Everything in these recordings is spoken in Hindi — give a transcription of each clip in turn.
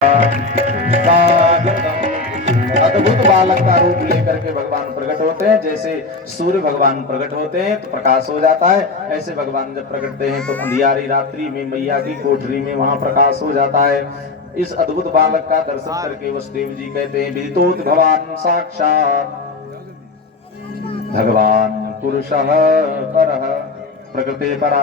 अद्भुत बालक का रूप लेकर के भगवान प्रकट होते हैं। जैसे सूर्य भगवान प्रकट होते हैं तो प्रकाश हो जाता है, ऐसे भगवान जब प्रकटते हैं तो अंधियारी रात्रि में मैया की कोठरी में वहां प्रकाश हो जाता है। इस अद्भुत बालक का दर्शन करके वसुदेव जी कहते हैं विदितोति भगवान साक्षात भगवान पुरुषः परः प्रकृते परा।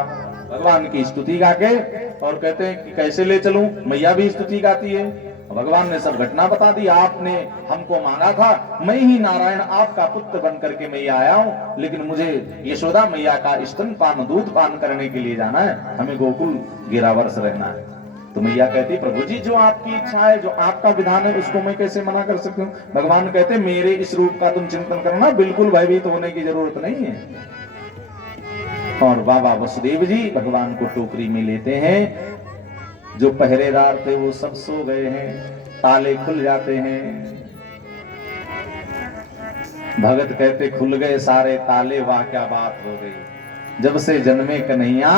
भगवान की स्तुति गा के और कहते हैं कि कैसे ले चलूं, मैया भी स्तुति गाती है। भगवान ने सब घटना बता दी, आपने हमको मांगा था, मैं ही नारायण आपका पुत्र बन करके मैं आया हूं, लेकिन मुझे यशोदा मैया का स्तन पान दूध पान करने के लिए जाना है, हमें गोकुल गिरावर्ष रहना है। तो मैया कहती प्रभु जी जो आपकी इच्छा है, जो आपका विधान है, उसको मैं कैसे मना कर सकती हूँ। भगवान कहते मेरे इस रूप का तुम चिंतन करना, बिल्कुल भयभीत होने की जरूरत नहीं है। और बाबा वसुदेव जी भगवान को टोकरी में लेते हैं। जो पहरेदार थे वो सब सो गए हैं, ताले खुल जाते हैं। भगत कहते खुल गए सारे ताले, वाह क्या बात हो गई, जब से जन्मे कन्हैया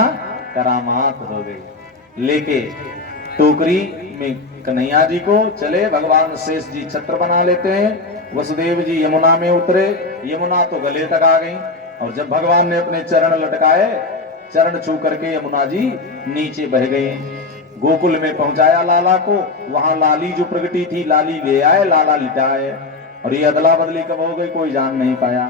करामात हो गई। लेके टोकरी में कन्हैया जी को चले, भगवान शेष जी छत्र बना लेते हैं। वसुदेव जी यमुना में उतरे, यमुना तो गले तक आ गई, और जब भगवान ने अपने चरण लटकाए, चरण छू करके यमुना जी नीचे बह गई। गोकुल में पहुंचाया लाला को, वहां लाली जो प्रगटी थी लाली ले आए, लाला लिटाए, और ये अदला बदली कब हो गई कोई जान नहीं पाया।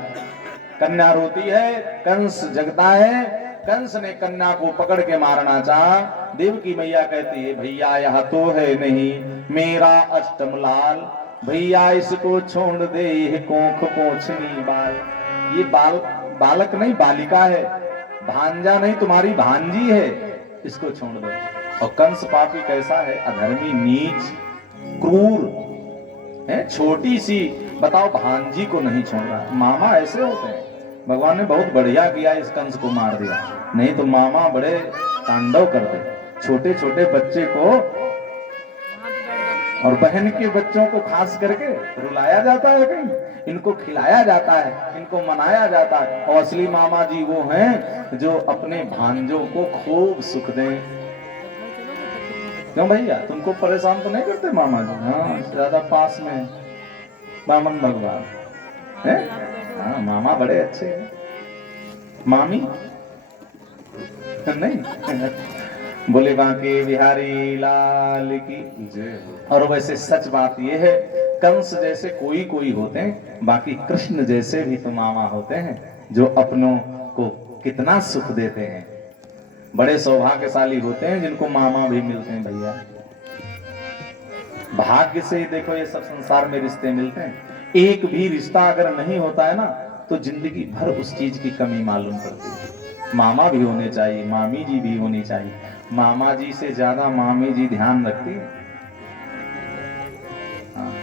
कन्या रोती है, कंस जगता है, कंस ने कन्या को पकड़ के मारना चाहा। देवकी मैया कहती है भैया यह तो है नहीं मेरा अष्टम लाल, भैया इसको छोड़ दे ये कोख पोछनी बाल। ये बालक नहीं बालिका है, भांजा नहीं तुम्हारी भांजी है, इसको छोड़ दो। और कंस पापी कैसा है, अधर्मी नीच क्रूर है, छोटी सी बताओ भांजी को नहीं छोड़ रहा। मामा ऐसे होते हैं, भगवान ने बहुत बढ़िया किया इस कंस को मार दिया, नहीं तो मामा बड़े तांडव करते। छोटे छोटे बच्चे को और बहन के बच्चों को खास करके रुलाया जाता है, कहीं इनको खिलाया जाता है, इनको मनाया जाता है। और असली मामा जी वो हैं जो अपने भांजों को खूब सुख दें। क्यों भैया तुमको परेशान तो नहीं करते मामा जी? हाँ ज्यादा पास में बामन भगवान है। हाँ मामा बड़े अच्छे हैं, मामी नहीं। बोले बांके बिहारी लाल की जय। और वैसे सच बात यह है, कंस जैसे कोई कोई होते हैं, बाकी कृष्ण जैसे भी तो मामा होते हैं जो अपनों को कितना सुख देते हैं। बड़े सौभाग्यशाली होते हैं जिनको मामा भी मिलते हैं भैया। भाग्य से ही देखो ये सब संसार में रिश्ते मिलते हैं। एक भी रिश्ता अगर नहीं होता है ना तो जिंदगी भर उस चीज की कमी मालूम पड़ती है। मामा भी होने चाहिए, मामी जी भी होनी चाहिए। मामा जी से ज्यादा मामी जी ध्यान रखती है। हाँ।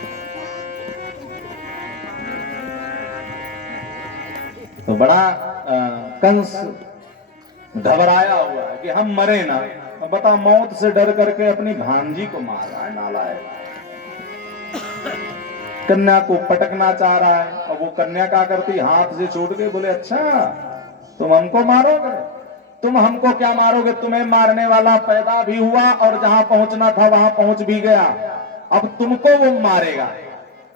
तो बड़ा कंस घबराया हुआ है कि हम मरे ना। बता मौत से डर करके अपनी भांजी को मार रहा है, नालायक। कन्या को पटकना चाह रहा है, और वो कन्या क्या करती, हाथ से छोड़ के बोले अच्छा तुम हमको मारोगे, तुम हमको क्या मारोगे, तुम्हें मारने वाला पैदा भी हुआ और जहां पहुंचना था वहां पहुंच भी गया, अब तुमको वो मारेगा।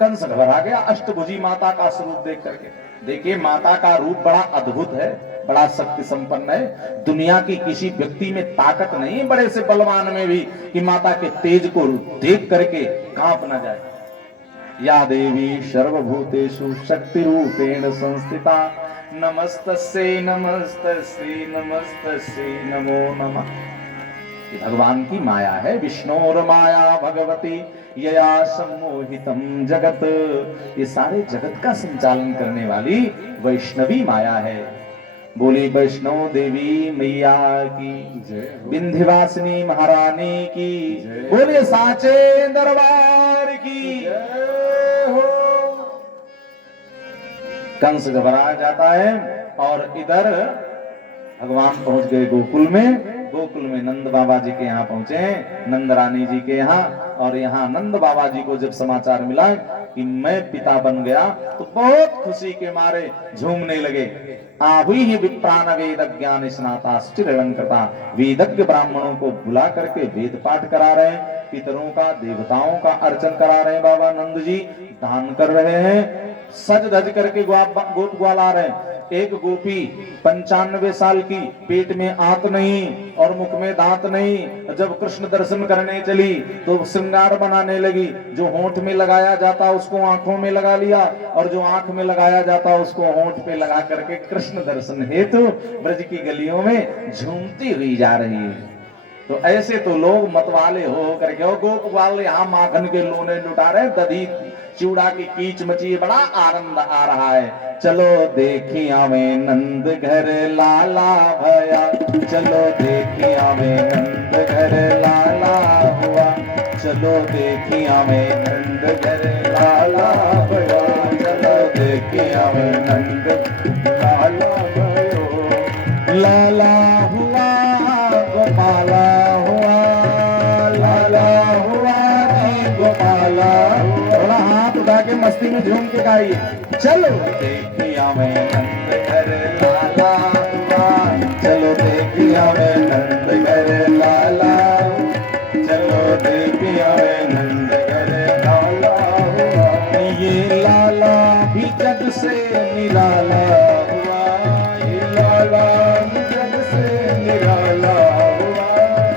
कंस घबरा गया अष्टभुजी माता का स्वरूप देख करके। देखिए माता का रूप बड़ा अद्भुत है, बड़ा शक्ति संपन्न है। दुनिया की किसी व्यक्ति में ताकत नहीं बड़े से बलवान में भी कि माता के तेज को देख करके कांप न जाए। या देवी सर्वभूतेषु शक्ति रूपेण संस्थिता नमस्तस्यै नमस्तस्यै नमस्तस्यै नमो नमः। भगवान की माया है, विष्णोर माया भगवती यया सम्मोहितम जगत। ये सारे जगत का संचालन करने वाली वैष्णवी माया है। बोली वैष्णव देवी मैया की जय, विंध्यवासिनी महारानी की बोले साचे दरबार की जय हो। कंस घबरा जाता है और इधर भगवान पहुंच गए गोकुल में। गोकुल में नंद बाबा जी के यहाँ पहुंचे, नंद रानी जी के यहाँ, और यहाँ नंद बाबा जी को जब समाचार मिला कि मैं पिता बन गया तो बहुत खुशी के मारे झूमने लगे। आहुई ही विप्राण वेद ज्ञान स्नाता सुचिरलंकृता, वेदज्ञ ब्राह्मणों को बुला करके वेद पाठ करा रहे हैं, पितरों का देवताओं का अर्चन करा रहे हैं बाबा नंद जी, दान कर रहे हैं, सज धज करके गोप ग्वाला रहे हैं। एक गोपी 95 साल की, पेट में आंत नहीं और मुख में दांत नहीं, जब कृष्ण दर्शन करने चली तो श्रृंगार बनाने लगी। जो होंठ में लगाया जाता उसको आंखों में लगा लिया, और जो आंख में लगाया जाता उसको होंठ पे लगा करके कृष्ण दर्शन हेतु ब्रज की गलियों में झूमती हुई जा रही है। तो ऐसे तो लोग मतवाले हो करके गोप ग्वाल यहाँ माखन के लोने लुटा रहे, दधी चूड़ा की कीच मची, बड़ा आनंद आ रहा है। चलो देखिया में नंद घर लाला भया, चलो देखिया में नंद घर लाला हुआ, चलो देखिया में नंद घर लाला भया, चलो देखिया में नंद लाला भयो, लाला हुआ गोपाला हुआ, लाला हुआ जी गोपाला। थोड़ा हाथ उठा के मस्ती में झूम के गाइए। चलो देखिया में नंद घर लाला हुआ, चलो देखिया में नंद घर लाला, चलो देखिया में नंद घर लाला हुआ। ये लाला भी जग से निराला हुआ, ये लाला भी जग से निराला हुआ,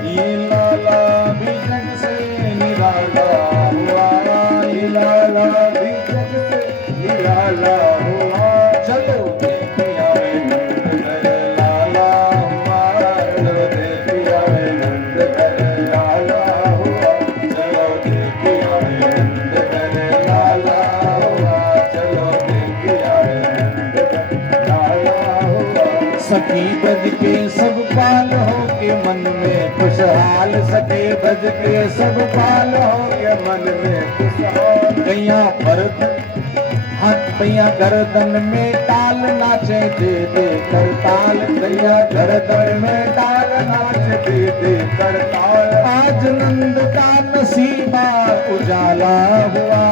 ये लाला भी जग से निराला हुआ, ये लाला भी जग से निराला हुआ। चलो देखिया में नंद घर लाला हुआ, चलो देखिया में नंद घर लाला हुआ, चलो देखिया में नंद घर लाला हुआ, चलो देखिया में नंद घर लाला हुआ। सखी ब्रज के सब पाल हो के मन में खुशहाल, सखी ब्रज के सब पाल हो के मन में खुशहाल। गैया भरत हाथ पैया गर्दन में ताल नाचे दे दे करताल, गैया गर्दन में ताल नाचे दे दे करताल। आज नंद का नसीबा उजाला हुआ,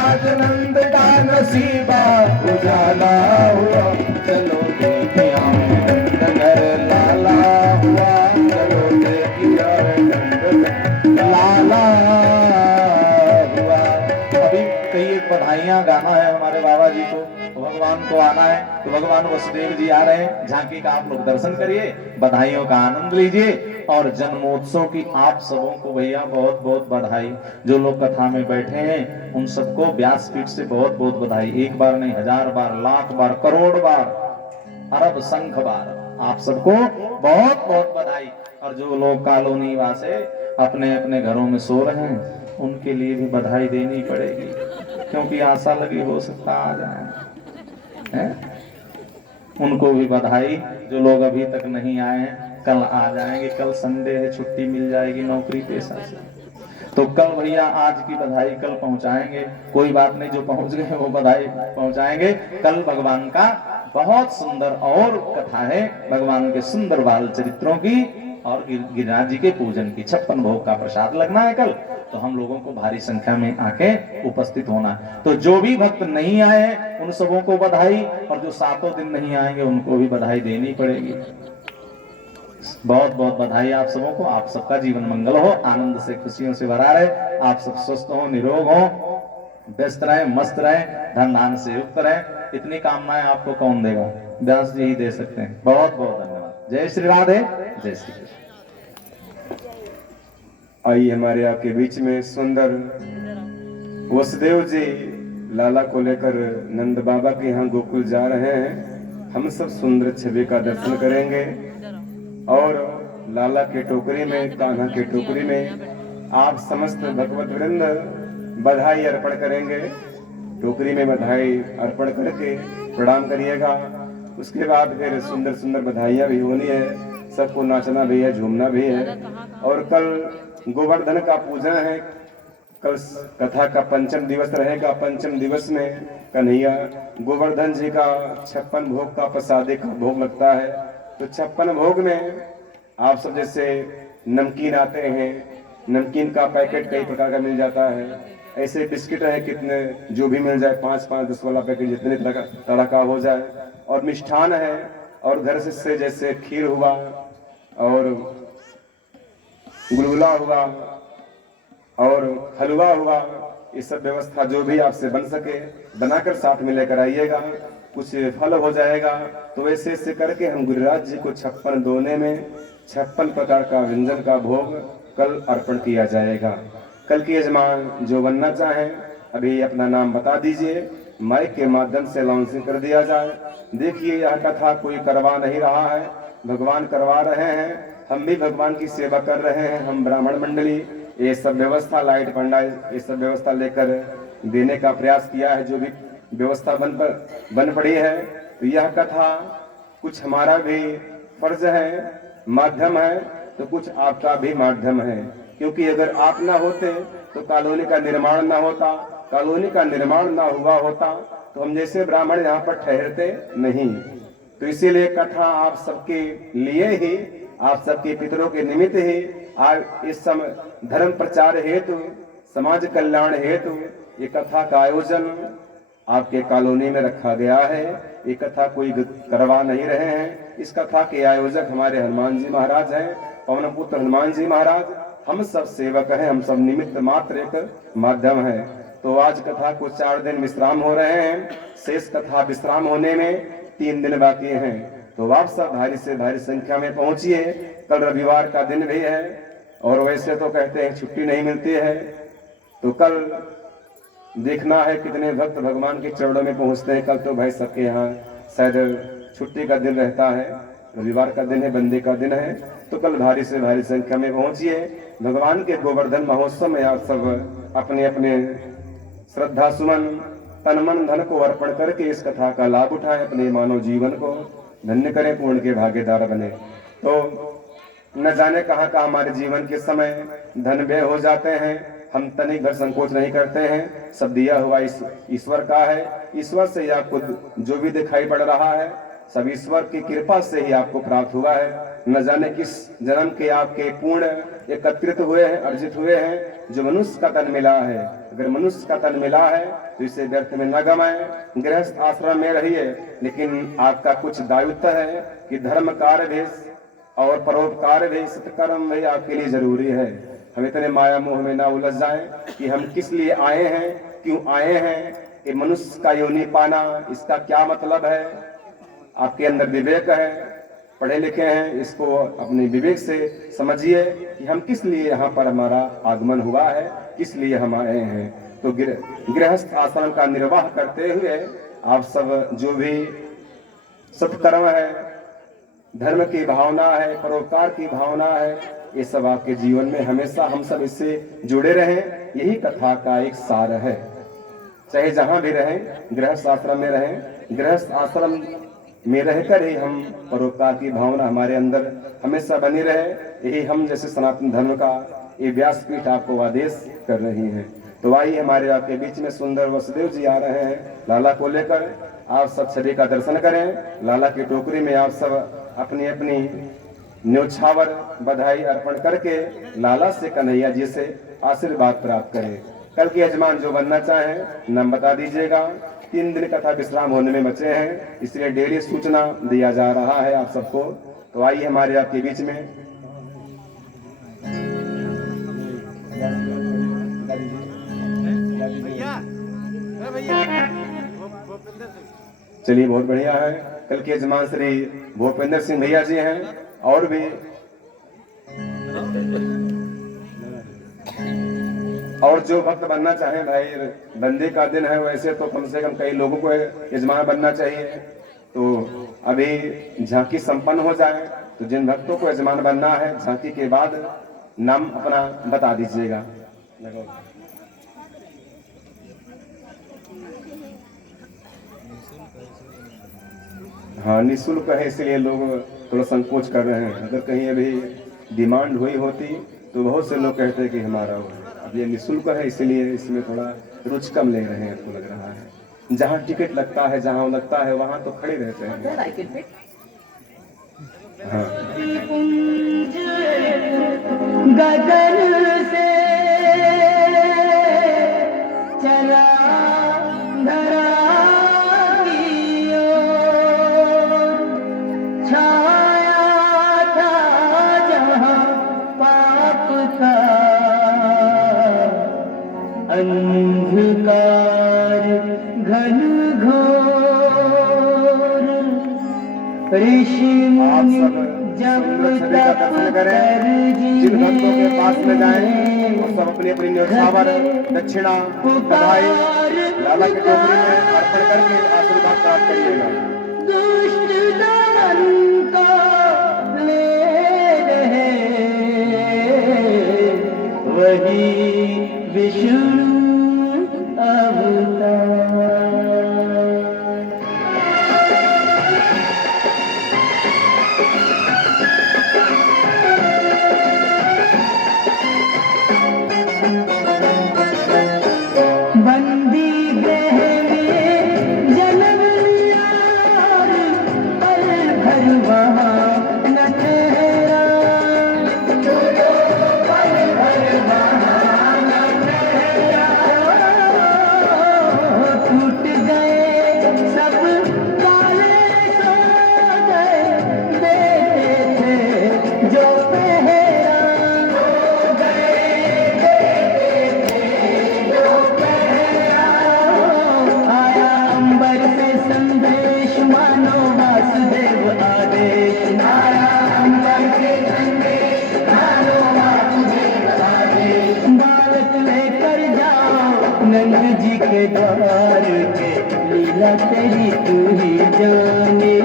आज नंद का नसीबा उजाला हुआ। चलो देखिया में नंद घर लाला हुआ, चलो देखिया में नंद घर लाला हुआ। अभी कई बधाइयां गाना है हमारे बाबा जी को, तो भगवान को आना है, तो भगवान वसुदेव जी आ रहे हैं, झांकी का आप लोग दर्शन करिए, बधाइयों का आनंद लीजिए। और जन्मोत्सव की आप सबों को भैया बहुत बहुत बधाई। जो लोग कथा में बैठे हैं उन सबको व्यासपीठ से बहुत बहुत बधाई। एक बार नहीं, 1000 बार, लाख बार, करोड़ बार, अरब संख बार आप सबको बहुत बहुत बधाई। और जो लोग कॉलोनी वासे अपने अपने घरों में सो रहे हैं उनके लिए भी बधाई देनी पड़ेगी, क्योंकि आशा लगी हो सकता आ जाए हैं? उनको भी बधाई। जो लोग अभी तक नहीं आए हैं कल आ जाएंगे, कल संडे है, छुट्टी मिल जाएगी नौकरी पेशा से, तो कल भैया आज की बधाई कल पहुंचाएंगे। कोई बात नहीं, जो पहुंच गए वो बधाई पहुंचाएंगे। कल भगवान का बहुत सुंदर और कथा है, भगवान के सुंदर बाल चरित्रों की और गिरिराज जी के पूजन की। 56 भोग का प्रसाद लगना है कल, तो हम लोगों को भारी संख्या में आके उपस्थित होना। तो जो भी भक्त नहीं आए हैं उन सबों को बधाई, और जो 7 दिन नहीं आएंगे उनको भी बधाई देनी पड़ेगी। बहुत बहुत बधाई आप सबों को। आप सबका जीवन मंगल हो, आनंद से खुशियों से भरा रहे, आप सब स्वस्थ हो, निरोग हो, व्यस्त रहे, मस्त रहे, धन धान से युक्त रहे। इतनी कामनाएं आपको कौन देगा? व्यास जी ही दे सकते हैं। बहुत बहुत धन्यवाद। जय श्री राधे, जय श्री कृष्ण। आइए हमारे आपके बीच में सुंदर वसुदेव जी लाला को लेकर नंद बाबा के यहाँ गोकुल जा रहे हैं। हम सब सुंदर छवि का दर्शन करेंगे और लाला के टोकरी में, कान्हा के टोकरी में आप समस्त भगवत वृंद बधाई अर्पण करेंगे। टोकरी में बधाई अर्पण करके प्रणाम करिएगा। उसके बाद फिर सुंदर सुंदर बधाइयाँ भी होनी है, सबको नाचना भी है, झूमना भी है। और कल गोवर्धन का पूजन है, कल कथा का पंचम दिवस रहेगा। पंचम दिवस में कन्हैया गोवर्धन जी का 56 भोग का प्रसादी का भोग लगता है। तो 56 भोग में आप सब जैसे नमकीन आते हैं, नमकीन का पैकेट कई प्रकार का मिल जाता है, ऐसे बिस्किट है कितने, जो भी मिल जाए 5-5 10 वाला पैकेट जितने तरह का हो जाए, और मिष्ठान है, और घर से जैसे खीर हुआ और गुलगुला हुआ और हलवा हुआ, ये सब व्यवस्था जो भी आपसे बन सके बनाकर साथ में लेकर आइएगा। कुछ फल हो जाएगा, तो ऐसे ऐसे करके हम गिरिराज जी को 56 दोने में 56 प्रकार का व्यंजन का भोग कल अर्पण किया जाएगा। कल के यजमान जो बनना चाहें अभी अपना नाम बता दीजिए, माइक के माध्यम से अनाउंसिंग कर दिया जाए। देखिए यह कथा कोई करवा नहीं रहा है, भगवान करवा रहे हैं, हम भी भगवान की सेवा कर रहे हैं। हम ब्राह्मण मंडली ये सब व्यवस्था, लाइट पंडाल ये सब व्यवस्था लेकर देने का प्रयास किया है। जो भी व्यवस्था बन पड़ी है, तो यह कथा कुछ हमारा भी फर्ज है, माध्यम है, तो कुछ आपका भी माध्यम है। क्योंकि अगर आप ना होते तो कॉलोनी का निर्माण ना होता, कॉलोनी का निर्माण ना हुआ होता तो हम जैसे ब्राह्मण यहाँ पर ठहरते नहीं। तो इसीलिए कथा आप सबके लिए ही, आप सबके पितरों के निमित्त ही आज इस समय धर्म प्रचार हेतु, समाज कल्याण हेतु ये कथा का आयोजन आपके कॉलोनी में रखा गया है। ये कथा कोई करवा नहीं रहे हैं। इस कथा के आयोजक हमारे हनुमान जी महाराज हैं, पवन पुत्र हनुमान जी महाराज। हम सब सेवक हैं, हम सब निमित्त मात्र एक माध्यम है। तो आज कथा को 4 दिन विश्राम हो रहे हैं, शेष कथा विश्राम होने में 3 दिन बाकी हैं। तो आप सब भारी से भारी संख्या में पहुंचिए। कल रविवार का दिन भी है, और वैसे तो कहते हैं छुट्टी नहीं मिलती है, तो कल देखना है कितने भक्त भगवान के चरणों में पहुंचते हैं। कल तो भाई सबके यहाँ शायद छुट्टी का दिन रहता है, रविवार का दिन है, बंदे का दिन है। तो कल भारी से भारी संख्या में पहुंचिए। भगवान के गोवर्धन महोत्सव में आप सब अपने अपने श्रद्धा सुमन, तन मन धन को अर्पण करके इस कथा का लाभ उठाएं, अपने मानव जीवन को धन्य करें, पूर्ण के भागीदार बने। तो न जाने कहाँ का हमारे जीवन के समय धन व्यय हो जाते हैं, हम तनिक भर संकोच नहीं करते हैं। सब दिया हुआ ईश्वर का है। ईश्वर से ही आपको जो भी दिखाई पड़ रहा है सब ईश्वर की कृपा से ही आपको प्राप्त हुआ है। न जाने किस जन्म के आपके पूर्ण एकत्रित हुए हैं, अर्जित हुए हैं। जो मनुष्य का तन मिला है, अगर मनुष्य का तन मिला है तो इसे व्यर्थ में न गमाएं। गृहस्थ आश्रम में रहिए, लेकिन आपका कुछ दायित्व है कि धर्म कार्य भी और परोपकार भी, सत्कर्म भी आपके लिए जरूरी है। हम इतने माया मोह में ना उलझ जाएं कि हम किस लिए आए हैं, क्यों आए हैं, ये मनुष्य का योनि पाना, इसका क्या मतलब है। आपके अंदर विवेक है, पढ़े लिखे हैं, इसको अपने विवेक से समझिए कि हम किस लिए यहाँ पर हमारा आगमन हुआ है, किस लिए हम आए हैं। तो गृहस्थ आश्रम का निर्वाह करते हुए आप सब जो भी सत्कर्म है, धर्म की भावना है, परोपकार की भावना है, ये सब आपके जीवन में हमेशा हम सब इससे जुड़े रहें। यही कथा का एक सार है। चाहे जहां भी रहें, गृहस्थ आश्रम में रहें, गृहस्थ आश्रम में रहकर ही हम परोपकार की भावना हमारे अंदर हमेशा बनी रहे। यही हम जैसे सनातन धर्म का ये व्यासपीठ आपको आदेश कर रही है। तो आइए हमारे आपके बीच में सुंदर वसुदेव जी आ रहे हैं लाला को लेकर। आप सब छवि का दर्शन करें। लाला की टोकरी में आप सब अपनी अपनी न्योछावर बधाई अर्पण करके लाला से, कन्हैया जी से आशीर्वाद प्राप्त करें। कल के यजमान जो बनना चाहें नाम बता दीजिएगा। 3 दिन कथा विश्राम होने में बचे हैं, इसलिए डेली सूचना दिया जा रहा है आप सबको। तो आइए हमारे आपके बीच में। चलिए, बहुत बढ़िया है। कल के यजमान श्री भूपेंद्र सिंह भैया जी हैं, और भी और जो भक्त बनना चाहें, भाई बंदे का दिन है, वैसे तो कम से कम कई लोगों को यजमान बनना चाहिए। तो अभी झांकी संपन्न हो जाए, तो जिन भक्तों को यजमान बनना है झांकी के बाद नाम अपना बता दीजिएगा। हाँ, निःशुल्क है, इसलिए लोग थोड़ा संकोच कर रहे हैं। अगर कहीं अभी डिमांड हुई होती तो बहुत से लोग कहते हैं कि हमारा हो। अब ये निःशुल्क है, इसलिए इसमें थोड़ा रुचि कम ले रहे हैं, तो लग रहा है। जहाँ टिकट लगता है, जहाँ लगता है वहाँ तो खड़े रहते हैं। हाँ। गगन से अंधकार घन घोर ऋषि आप मुनि सब जब सुंदर छवि का तप दर्शन कर करें। जिन भक्तों के पास में जाएं वो सब अपनी अपनी न्योछावर दक्षिणा बधाई लाला की टोकरी में अर्पण करके आशीर्वाद प्राप्त करिएगा। दुष्ट दमन को ले रहे वही विष्णु अवतार। बंदी गृह में जन्म लिया पल भर वहाँ न ठहरा, पल भर वहाँ न ठहरा। टूट गए सब ताले सो गए बेटे थे जो पहरा, हो गए बेटे थे जो पहरा। आया अंबर से संदेश मानो वासुदेव आदेश, आया अंबर से संदेश मानो वासुदेव आदेश। बालक लेकर जाओ नंद जी के द्वार के, लीला तेरी तू ही जाने।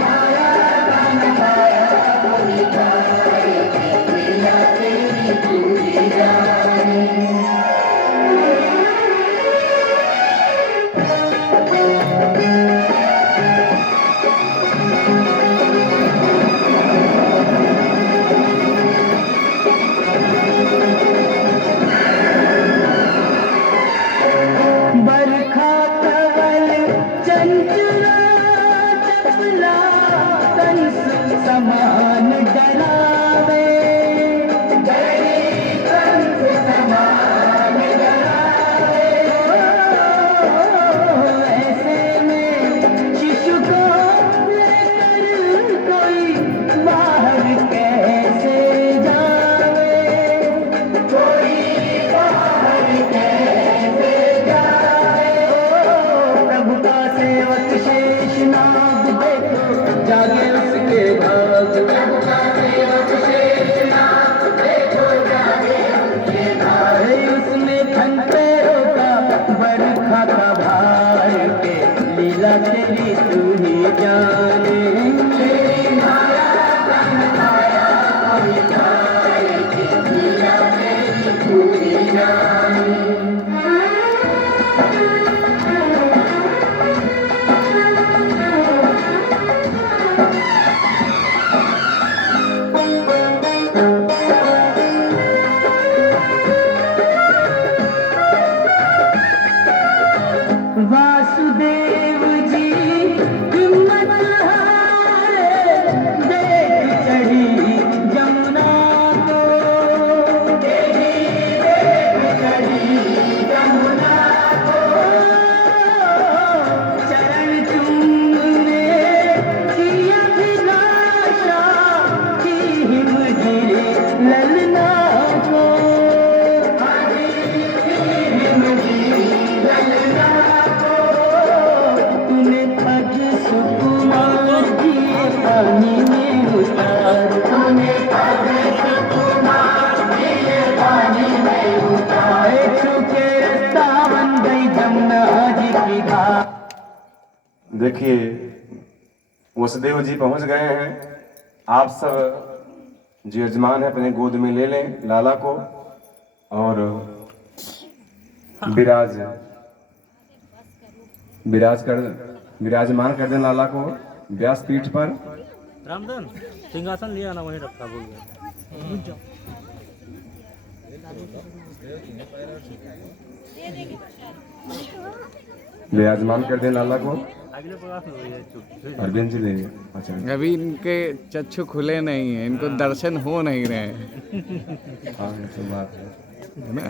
माया दान पाया कोई द्वार के, लीला तेरी तू ही जाने। बरखा प्रबल चंचला चपला कंस समान डरावे, कंस समान डरावे। ऐसे में शिशु को लेकर कोई बाहर कैसे जावे, कोई बाहर कैसे जावे। प्रभु का सेवक शेषनाग देखो जागे उसके भाग, प्रभु का सेवक शेषनाग देखो जागे उसके भाग। उसने खंते रोका बरखा का भार के, लीला तेरी तू ही जाने। तेरी माया तन माया कोई तार के, लीला तेरी तू ही जाने। वासुदेव जी हिम्मत हारे देख चढ़ी जमुना को, देख चढ़ी जमुना को। चरण चूमने की अभिलाषा की हिम गिरे ललना को, हिम गिरी ललना को। तूने पग सुकुमार दिए पानी में उतार, तूने पग सुकुमार दिए पानी में उतार। छूके रास्ता बन गई जमुना जी की घाट। देखिए वसुदेव जी पहुंच गए हैं। आप सब जो यजमान है अपने गोद में ले लें लाला को और विराजमान कर दें लाला को व्यासपीठ पर। रामधन सिंहासन लिया ना वहीं रखा बोल गया। विराजमान कर दें लाला को। अगले प्रवास में वही है, चुप अरविंद जी ले लिया। अच्छा अभी इनके चक्षु खुले नहीं हैं, इनको दर्शन हो नहीं रहे हैं, हाँ ये तो बात है। है ना।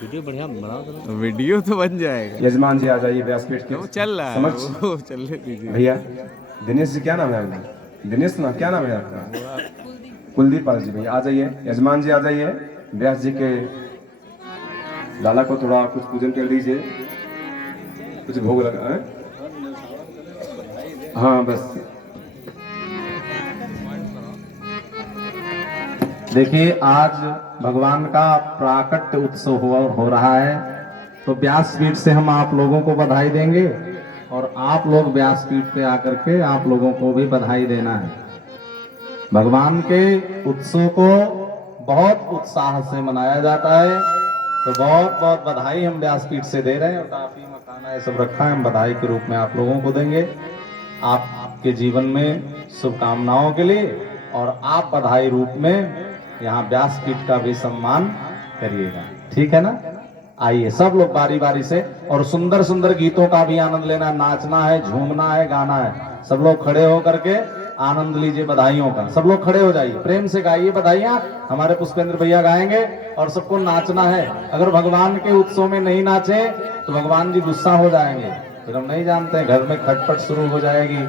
वीडियो बढ़िया बनाओ तो। वीडियो तो बन जाएगा, यजमान जी आ जाइए व्यासपीठ के वो चल रहा है, समक्ष। वो चलने दीजिए। भैया दिनेश जी क्या नाम है आपका? दिनेश ना क्या नाम है आपका? कुलदीप पाल जी। भैया आ जाइए, यजमान जी आ जाइए व्यास जी के लाला को थोड़ा कुछ पूजन कर दीजिए, कुछ भोग लगा है? हाँ बस। देखिए आज भगवान का प्राकट्य उत्सव हो रहा है, तो व्यासपीठ से हम आप लोगों को बधाई देंगे और आप लोग व्यासपीठ पे आकर के आप लोगों को भी बधाई देना है। भगवान के उत्सव को बहुत उत्साह से मनाया जाता है, तो बहुत बहुत बधाई हम व्यासपीठ से दे रहे हैं। और काफी मखाना ये सब रखा है, हम बधाई के रूप में आप लोगों को देंगे आपके जीवन में शुभकामनाओं के लिए, और आप बधाई रूप में यहाँ व्यासपीठ का भी सम्मान करिएगा, ठीक है ना। आइए सब लोग बारी बारी से, और सुंदर सुंदर गीतों का भी आनंद लेना, नाचना है, झूमना है, गाना है। सब लोग खड़े होकर के आनंद लीजिए बधाइयों का। सब लोग खड़े हो जाइए, प्रेम से गाइए बधाइयां। हमारे पुष्पेंद्र भैया गाएंगे और सबको नाचना है। अगर भगवान के उत्सव में नहीं नाचे तो भगवान जी गुस्सा हो जाएंगे, फिर हम नहीं जानते हैं, घर में खटपट शुरू हो जाएगी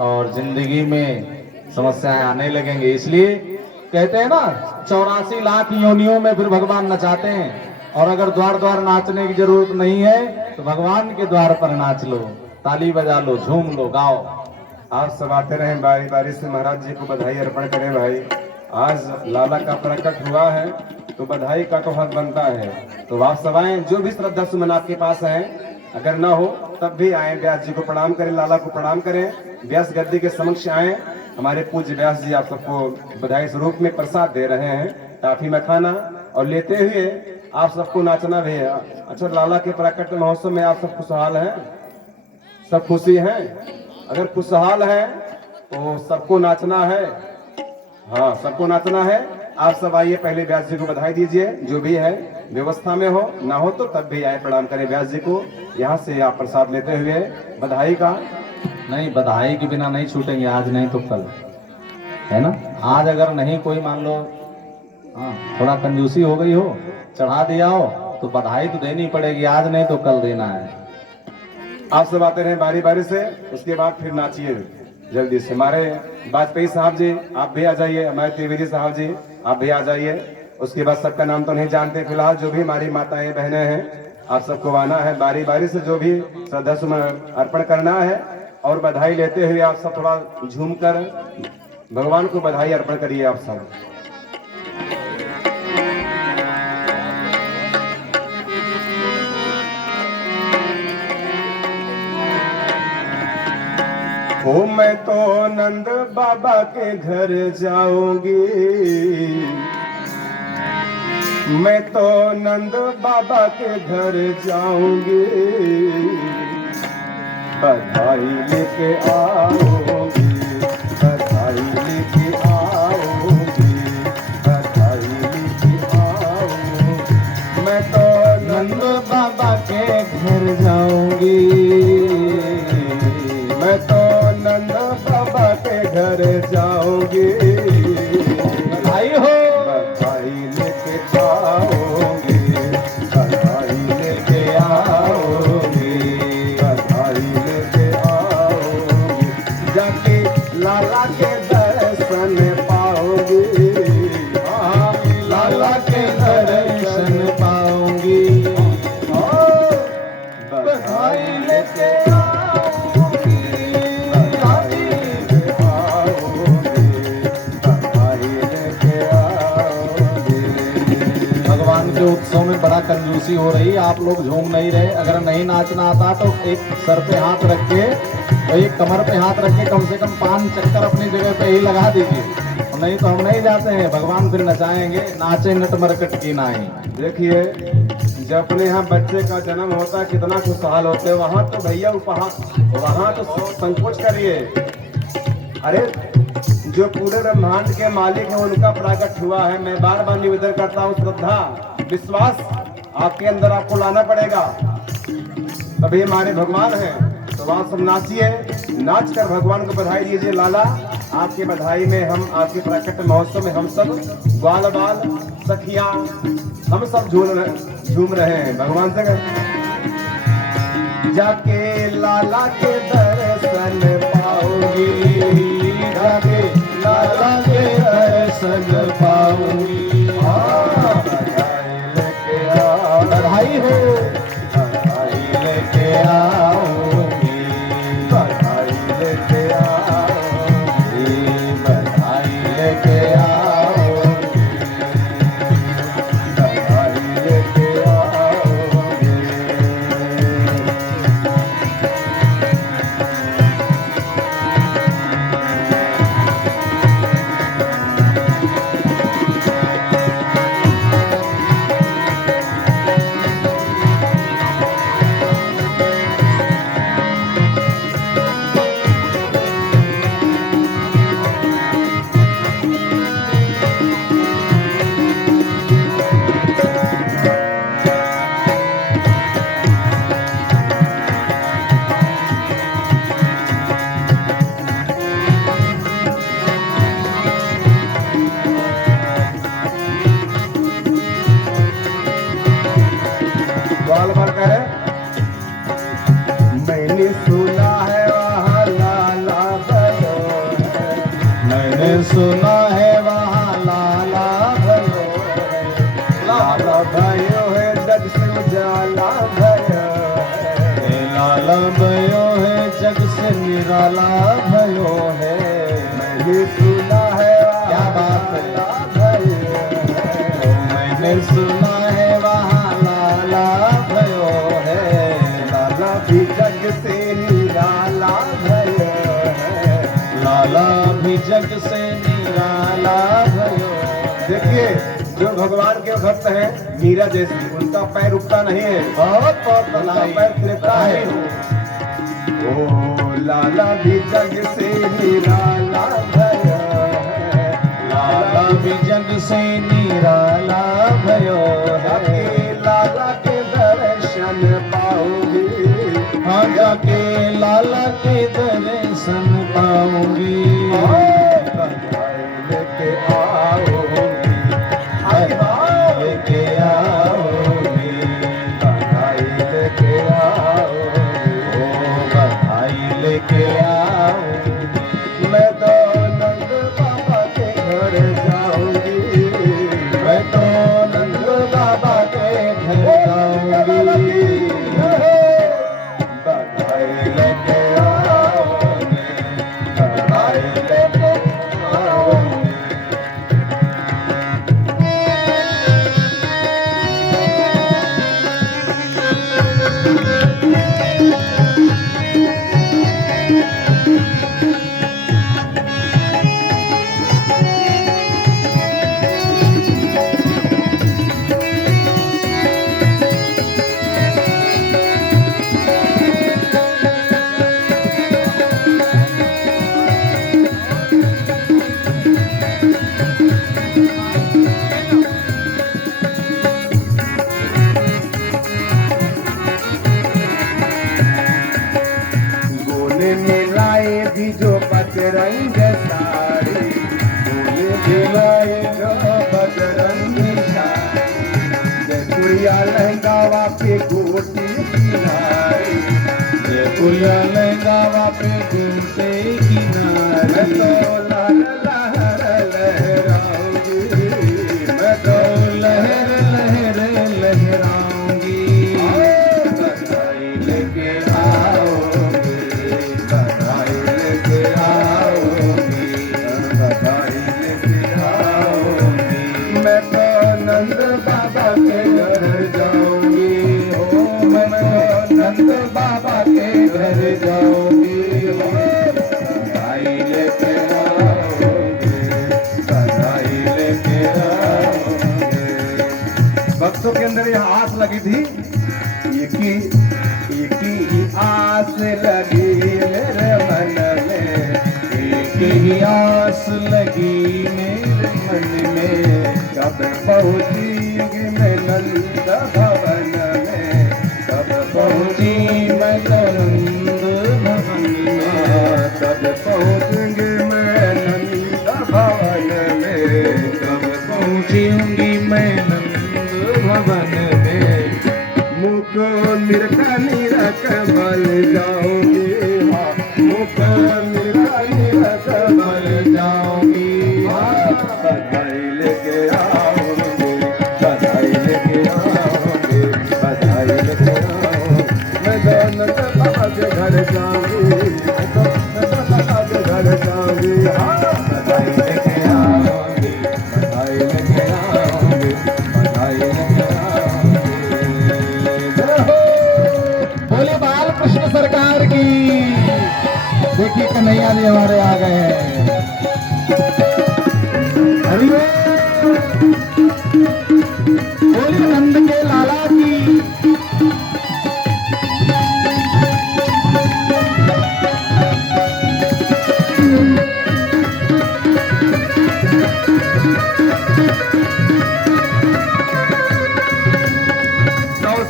और जिंदगी में समस्याएं आने लगेंगे। इसलिए कहते हैं ना 84 लाख योनियों में फिर भगवान नचाते हैं। और अगर द्वार द्वार नाचने की जरूरत नहीं है तो भगवान के द्वार पर नाच लो, ताली बजा लो, झूम लो, गाओ। आप सब आते रहे बारी बारी से, महाराज जी को बधाई अर्पण करें भाई। आज लाला का प्रकट हुआ है तो बधाई का तो हक बनता है। तो आप सब आए, जो भी श्रद्धा सुमन आपके पास है, अगर ना हो तब भी आए, व्यास जी को प्रणाम करें, लाला को प्रणाम करें, व्यास गद्दी के समक्ष आए। हमारे पूज्य व्यास जी आप सबको बधाई स्वरूप में प्रसाद दे रहे हैं, टाफी मखाना, और लेते हुए आप सबको नाचना भी है। अच्छा, लाला के प्रकट महोत्सव में आप सब खुशहाल हैं? सब खुशी हैं? अगर खुशहाल है तो सबको नाचना है। हाँ, सबको नाचना है। आप सब आइए, पहले व्यास जी को बधाई दीजिए, जो भी है व्यवस्था में हो, ना हो तो तब भी आए, प्रणाम करें व्यास जी को। यहाँ से आप प्रसाद लेते हुए बधाई का, नहीं बधाई के बिना नहीं छूटेंगे, आज नहीं तो कल, है ना। आज अगर नहीं कोई मान लो थोड़ा कंजूसी हो गई हो, चढ़ा दिया हो, तो बधाई तो देनी पड़ेगी, आज नहीं तो कल देना है। आप सब आते रहे बारी बारी से, उसके बाद फिर नाचिए जल्दी से। हमारे वाजपेयी साहब जी आप भी आ जाइए, हमारे त्रिवेदी साहब जी आप भी आ जाइए। उसके बाद सबका नाम तो नहीं जानते, फिलहाल जो भी हमारी माताएं बहनें हैं, आप सबको आना है बारी बारी से, जो भी श्रद्धा सुमन अर्पण करना है। और बधाई लेते हुए आप सब थोड़ा झूमकर भगवान को बधाई अर्पण करिए आप सब। ओ मैं तो नंद बाबा के घर जाऊंगी, मैं तो नंद बाबा के घर जाऊंगी, बधाई लेके आओगी, बधाई लेके आओगी, बधाई लेके आओगी। मैं तो नंद बाबा के घर जाऊंगी, मैं तो नंद बाबा के घर जाऊंगी, बधाई हो, बधाई लेके आओगी, बधाई लेके आओगी, बधाई लेके आओगी। जाके लाला के दर्शन पाओगी, लाला के दर्शन पाओगी, बधाई लेके के उत्सव में बड़ा कंजूसी हो रही है, आप लोग झूम नहीं रहे। अगर नहीं नाचना आता तो एक सर पे हाथ रख के और एक कमर पे हाथ रख के कम से कम 5 चक्कर अपनी जगह पे ही लगा दीजिए, नहीं तो हम नहीं जाते हैं। भगवान फिर नचाएंगे, नाचे नट मरकट की नाही। देखिए, जब अपने यहाँ बच्चे का जन्म होता है कितना खुशहाल होते हैं, वहाँ तो भैया उपहार, वहाँ तो संकोच करिए। अरे जो पूरे ब्रह्मांड के मालिक है उनका प्राकट हुआ है। मैं बार बार निवेदन करता हूँ, श्रद्धा विश्वास आपके अंदर आपको लाना पड़ेगा, तभी हमारे भगवान हैं। तो वहाँ सब नाचिए, नाच कर भगवान को बधाई दीजिए। लाला आपके बधाई में, हम आपके प्राकट महोत्सव में हम सब ग्वाल बाल सखियां हम सब झूम रहे हैं भगवान से। जाके लाला के दर्शन पाओगी, जाके लाला के दर्शन पाओगी, बधाई लेके आओ। बधाई हो, बधाई लेके आओगी, बधाई लेके आओगी, बधाई लेके आओगी, बधाई लेके आओगी। बाल बाल का है। मैंने सुना है वहाँ लाला भयो है, मैंने सुना है वहाँ लाला भयो है, लाला भयो है जग से उजाला भयो है, लाला भयो है जग से निराला भयो है। मैंने सुना है क्या बात है। लाला भयो है, मैंने सुना है वहाँ लाला भयो है, लाला भी जग से निराला भयो है। लाला भी जग से निराला भयो है। देखिए जो भगवान के भक्त हैं मीरा जैसी, उनका पैर रुकता नहीं है, बहुत बहुत उनका बधाई पैर तिरकता है। ओ लाला भी जग से निराला भयो है, लाला भी जग से निराला भयो है। जाके लाला के दर्शन पाओगे, हाँ जाके लाला के दर्शन पाऊंगी, बधाई लेके आओगी, बधाई लेके आओगी, बधाई लेके आओगी। ओ बधाई लेके आओगी। मैं तो नंद बाबा के घर जाऊंगी, मैं तो नंद बाबा के घर जाऊंगी, बधाई लेके आओगी, बधाई लेके आओगी। गोले में लाए भी जो बजरंग साड़ी, गोले में लाए जो बजरंग साड़ी, जयपुरिया लहंगावा पे गोटी किनारी, जयपुरिया लहंगावा पे घूमते मैं किनारे, तो लाल लहर लहराऊंगी, मैं तो लहर लहर लहराऊंगी, बधाई लेके आओगी, बधाई लेके आओगी, बधाई लेके आओगी। मैं तो नंद बाबा के घर जाऊंगी, हो मैं तो नंद बाबा के घर जाऊंगी, हो बधाई लेके आओगी, बधाई लेके आओगी। भक्तों के अंदर यह आस लगी थी, एक ही आस लगी मेरे मन में, एक ही आस लगी मेरे मन में, कब पहुंची मैं नंद भवन में, कब पहुंची मैं तो नंद भवन में, कब पहुंचेंगे मैं नंद भवन में, कब पहुंचूंगी मैं नंद भवन में, मुख निरखा निरख बल जाऊंगी, मुख निरखा निरख बल जाऊंगी, बधाई लेके आओगे, बधाई लेके आओगे, घर जाऊंगी, घर जाऊंगी, हाँ बधाई लेके आऊंगी, बधाई लेके आऊंगी, बधाई लेके आऊंगी। बोले बाल कृष्ण सरकार की। देखिए कन्हैया जी हमारे आ गए हैं। बोले नंद के लाला की।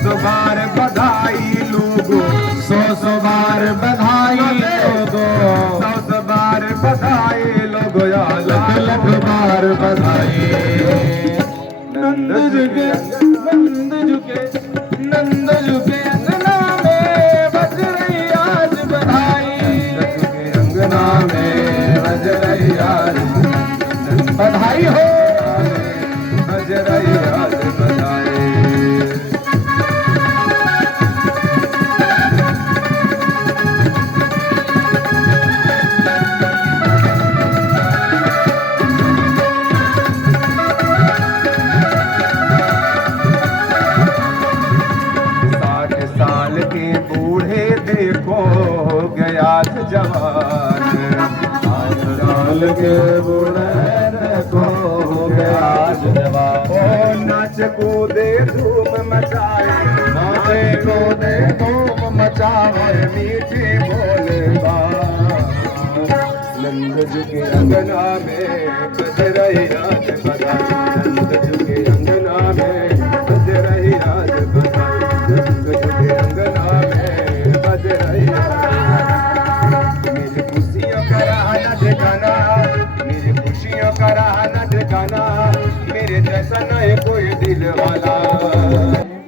सौ बार बधाई लोगो, सौ बार बधाई लोगो, 100 बार बधाई लोगो, या लख लख बार बधाई। नंद झुके, नंद झुके, नंद झुके अंगना में बज रही आज बधाई। अंगना में बज रही आज बधाई हो, बज रही आज बधाई। साल के बूढ़े देखो गया जवान, 8 साल के बूढ़े देखो गया जवान। ओ नाच कूदे धूम मचाए, नाचे कूदे धूम मचावे, मीठी बोले नंद झुके अंगना में बज रही आज बधाई, नंद झुके अंगना में बज रही आज बधाई, नंद झुके अंगना में बज रही आज। मेरी खुशियों का रहना ठिकाना, मेरी खुशियों का रहना ठिकाना, मेरे जैसा नहीं कोई दिल वाला।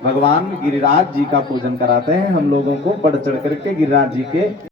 भगवान गिरिराज जी का पूजन कराते हैं हम लोगों को, बढ़ चढ़ करके गिरिराज जी के